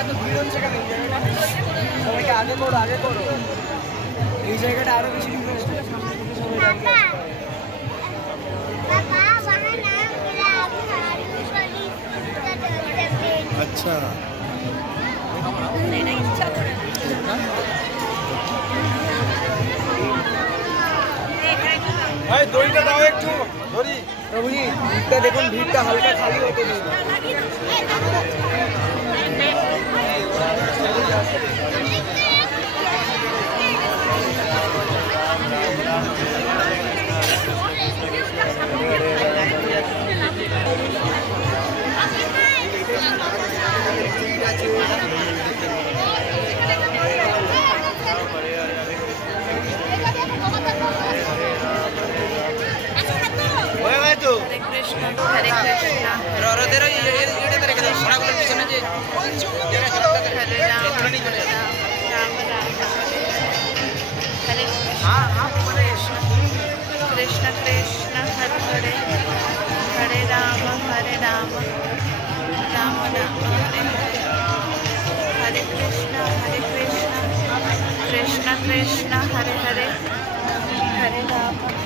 तो भीड़ उन जगह मिल जाएगा ना, सबाई के आगे करो ये जगह आरो बेশি डिफारेंस है सामने থেকে সবাই দাঁড়িয়ে আছে। বাবা वहां नाम मिला अभी हारू शरीफ का डेवलपमेंट। अच्छा नहीं इच्छा করে ভাই দড়িটা দাও একটু দড়ি। প্রভুজি ভিড়টা দেখুন, ভিড়টা হালকা খালি হতে দিন। हरे कृष्णा कृष्ण कृष्ण हरे हरे हरे राम राम राम हरे हरे कृष्ण कृष्ण कृष्ण हरे हरे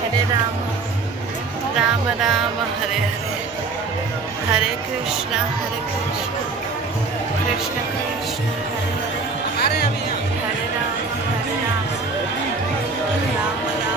हरे राम राम राम हरे हरे हरे कृष्ण कृष्ण कृष्ण हरे हरे हरे राम राम राम